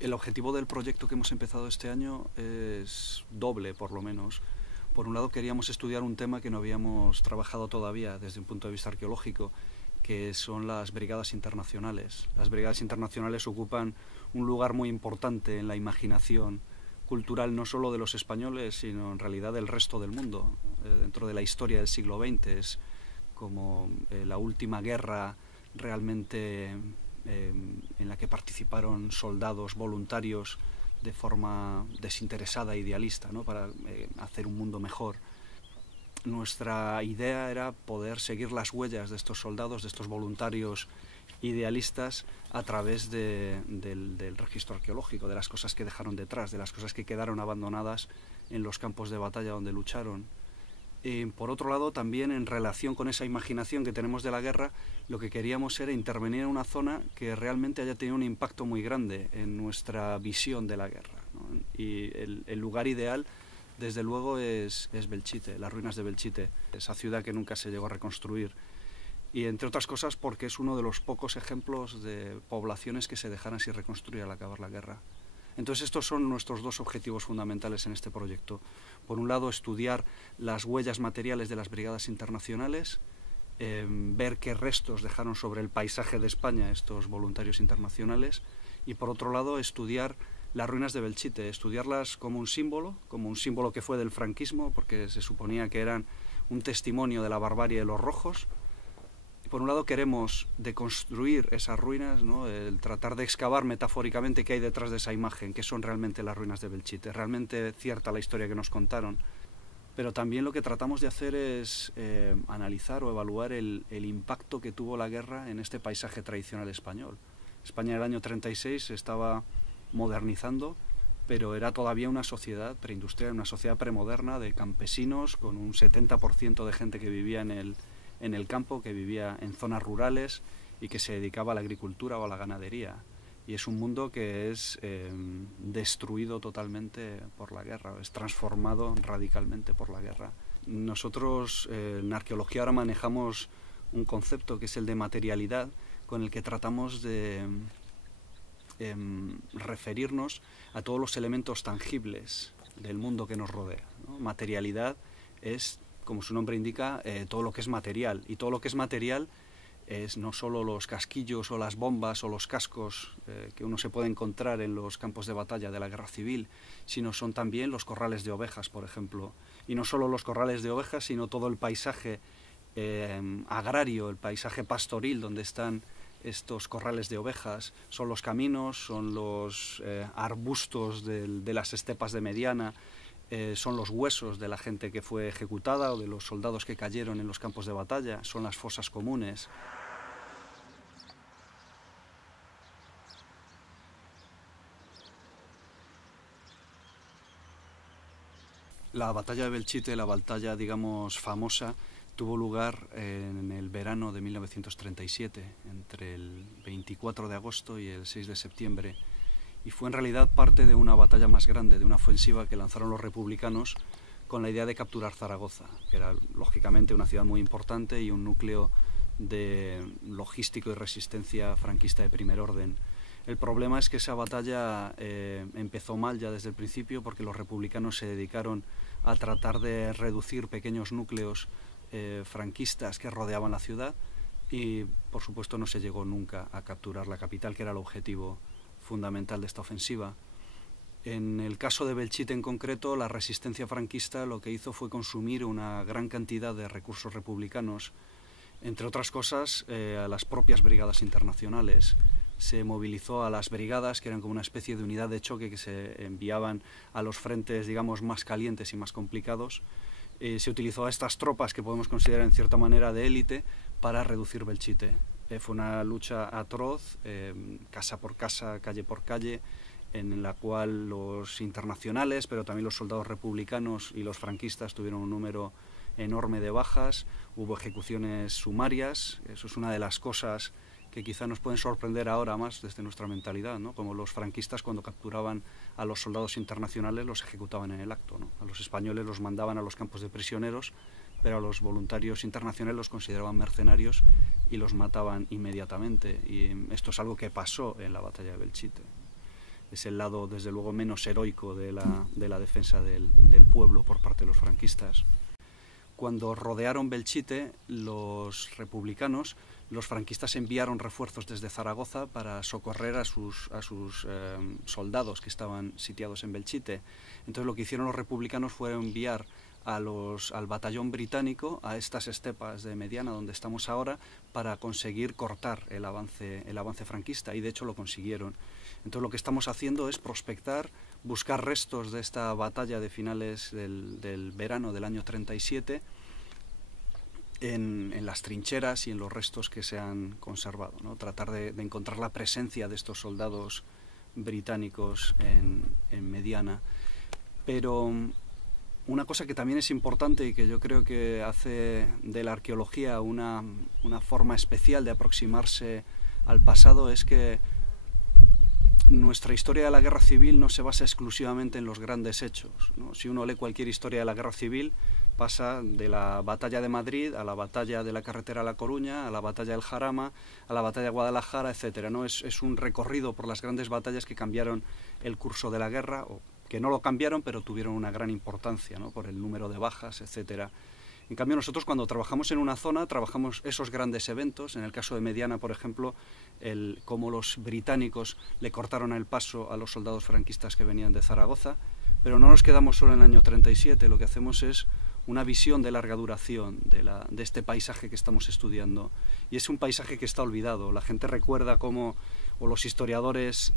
El objetivo del proyecto que hemos empezado este año es doble, por lo menos. Por un lado, queríamos estudiar un tema que no habíamos trabajado todavía desde un punto de vista arqueológico, que son las brigadas internacionales. Las brigadas internacionales ocupan un lugar muy importante en la imaginación cultural no solo de los españoles, sino en realidad del resto del mundo. Dentro de la historia del siglo XX es como la última guerra realmente en la que participaron soldados voluntarios de forma desinteresada e idealista, ¿no? Para hacer un mundo mejor. Nuestra idea era poder seguir las huellas de estos soldados, de estos voluntarios idealistas, a través del registro arqueológico, de las cosas que dejaron detrás, de las cosas que quedaron abandonadas en los campos de batalla donde lucharon. Por otro lado, también en relación con esa imaginación que tenemos de la guerra, lo que queríamos era intervenir en una zona que realmente haya tenido un impacto muy grande en nuestra visión de la guerra, ¿no? Y el lugar ideal, desde luego, es Belchite, las ruinas de Belchite, esa ciudad que nunca se llegó a reconstruir. Y entre otras cosas porque es uno de los pocos ejemplos de poblaciones que se dejaran sin reconstruir al acabar la guerra. Entonces estos son nuestros dos objetivos fundamentales en este proyecto. Por un lado, estudiar las huellas materiales de las brigadas internacionales, ver qué restos dejaron sobre el paisaje de España estos voluntarios internacionales, y por otro lado, estudiar las ruinas de Belchite, estudiarlas como un símbolo que fue del franquismo, porque se suponía que eran un testimonio de la barbarie de los rojos. Por un lado, queremos deconstruir esas ruinas, ¿no? El tratar de excavar metafóricamente qué hay detrás de esa imagen, qué son realmente las ruinas de Belchite, realmente cierta la historia que nos contaron. Pero también lo que tratamos de hacer es analizar o evaluar el impacto que tuvo la guerra en este paisaje tradicional español. España en el año 36 se estaba modernizando, pero era todavía una sociedad preindustrial, una sociedad premoderna de campesinos, con un 70% de gente que vivía en el campo, que vivía en zonas rurales y que se dedicaba a la agricultura o a la ganadería. Y es un mundo que es destruido totalmente por la guerra, es transformado radicalmente por la guerra. Nosotros en arqueología ahora manejamos un concepto que es el de materialidad, con el que tratamos de referirnos a todos los elementos tangibles del mundo que nos rodea, ¿no? Materialidad es, como su nombre indica, todo lo que es material. Y todo lo que es material es no solo los casquillos o las bombas o los cascos que uno se puede encontrar en los campos de batalla de la guerra civil, sino son también los corrales de ovejas, por ejemplo. Y no solo los corrales de ovejas, sino todo el paisaje agrario, el paisaje pastoril donde están estos corrales de ovejas, son los caminos, son los arbustos de las estepas de mediana, son los huesos de la gente que fue ejecutada o de los soldados que cayeron en los campos de batalla, son las fosas comunes. La batalla de Belchite, la batalla, digamos, famosa, tuvo lugar en el verano de 1937, entre el 24 de agosto y el 6 de septiembre, y fue en realidad parte de una batalla más grande, de una ofensiva que lanzaron los republicanos con la idea de capturar Zaragoza, que era lógicamente una ciudad muy importante y un núcleo de logístico y resistencia franquista de primer orden. El problema es que esa batalla empezó mal ya desde el principio, porque los republicanos se dedicaron a tratar de reducir pequeños núcleos franquistas que rodeaban la ciudad, y por supuesto no se llegó nunca a capturar la capital, que era el objetivo fundamental de esta ofensiva. En el caso de Belchite en concreto, la resistencia franquista lo que hizo fue consumir una gran cantidad de recursos republicanos, entre otras cosas a las propias brigadas internacionales. Se movilizó a las brigadas, que eran como una especie de unidad de choque que se enviaban a los frentes, digamos, más calientes y más complicados. Se utilizó a estas tropas, que podemos considerar en cierta manera de élite, para reducir Belchite. Fue una lucha atroz, casa por casa, calle por calle, en la cual los internacionales, pero también los soldados republicanos y los franquistas tuvieron un número enorme de bajas. Hubo ejecuciones sumarias. Eso es una de las cosas que quizá nos pueden sorprender ahora más desde nuestra mentalidad, ¿no? Como los franquistas, cuando capturaban a los soldados internacionales, los ejecutaban en el acto, ¿no? A los españoles los mandaban a los campos de prisioneros, pero a los voluntarios internacionales los consideraban mercenarios y los mataban inmediatamente. Y esto es algo que pasó en la batalla de Belchite. es el lado desde luego menos heroico de la defensa del pueblo por parte de los franquistas. Cuando rodearon Belchite, los republicanos, los franquistas enviaron refuerzos desde Zaragoza para socorrer a sus soldados que estaban sitiados en Belchite. Entonces lo que hicieron los republicanos fue enviar al batallón británico a estas estepas de Mediana, donde estamos ahora, para conseguir cortar el avance franquista, y de hecho lo consiguieron. Entonces lo que estamos haciendo es prospectar, buscar restos de esta batalla de finales del verano del año 37 en las trincheras y en los restos que se han conservado, ¿no? Tratar de encontrar la presencia de estos soldados británicos en Mediana. Pero una cosa que también es importante y que yo creo que hace de la arqueología una forma especial de aproximarse al pasado es que nuestra historia de la guerra civil no se basa exclusivamente en los grandes hechos, ¿no? Si uno lee cualquier historia de la guerra civil, pasa de la batalla de Madrid a la batalla de la carretera a La Coruña, a la batalla del Jarama, a la batalla de Guadalajara, etcétera, ¿no? Es un recorrido por las grandes batallas que cambiaron el curso de la guerra, o que no lo cambiaron, pero tuvieron una gran importancia, ¿no? Por el número de bajas, etcétera. En cambio, nosotros cuando trabajamos en una zona, trabajamos esos grandes eventos. En el caso de Mediana, por ejemplo, cómo los británicos le cortaron el paso a los soldados franquistas que venían de Zaragoza, pero no nos quedamos solo en el año 37, lo que hacemos es una visión de larga duración de este paisaje que estamos estudiando. Y es un paisaje que está olvidado. La gente recuerda cómo, o los historiadores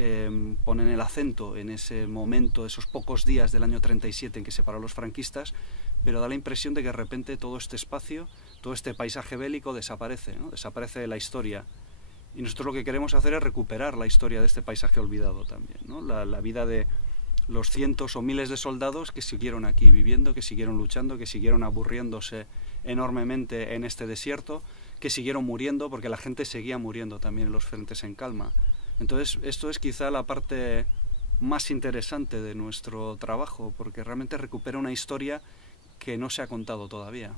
ponen el acento en ese momento, esos pocos días del año 37 en que se pararon los franquistas, pero da la impresión de que de repente todo este espacio, todo este paisaje bélico desaparece, ¿no? Desaparece de la historia. Y nosotros lo que queremos hacer es recuperar la historia de este paisaje olvidado también, ¿no? La vida de los cientos o miles de soldados que siguieron aquí viviendo, que siguieron luchando, que siguieron aburriéndose enormemente en este desierto, que siguieron muriendo, porque la gente seguía muriendo también en los frentes en calma. Entonces, esto es quizá la parte más interesante de nuestro trabajo, porque realmente recupera una historia que no se ha contado todavía.